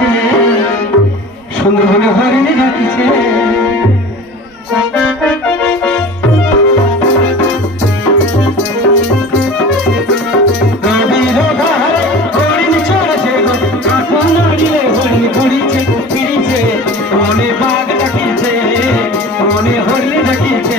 ডাকিছে, সুন্দরবনে হরিণে ডাকিছে। মনে বাঘ ডাকিছে, মনে হরিণ ডাকিছে।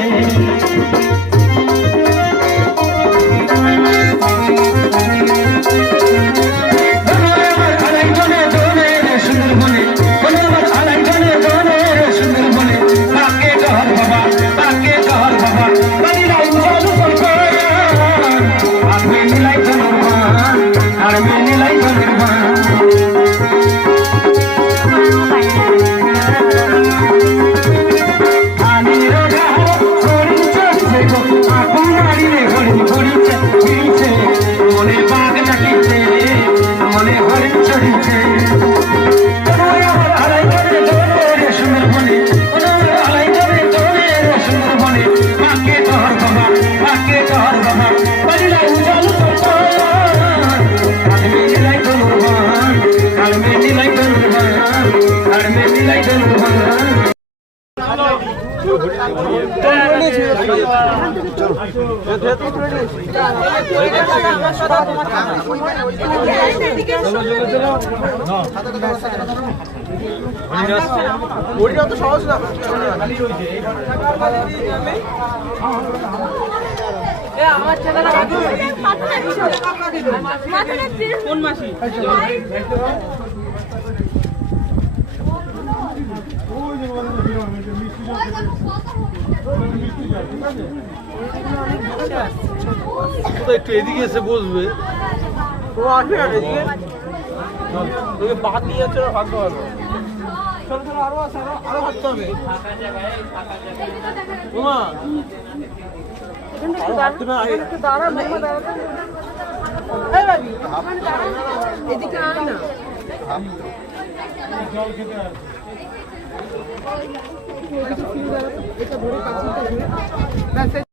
সহজ না আমার ছেলেরা কোন মাসি একটু এদিকে এসে বসবে তোকে বাদ দিয়ে যাচ্ছে ভাবতে পারবো আরো ভাবতে হবে এদিকে আয় না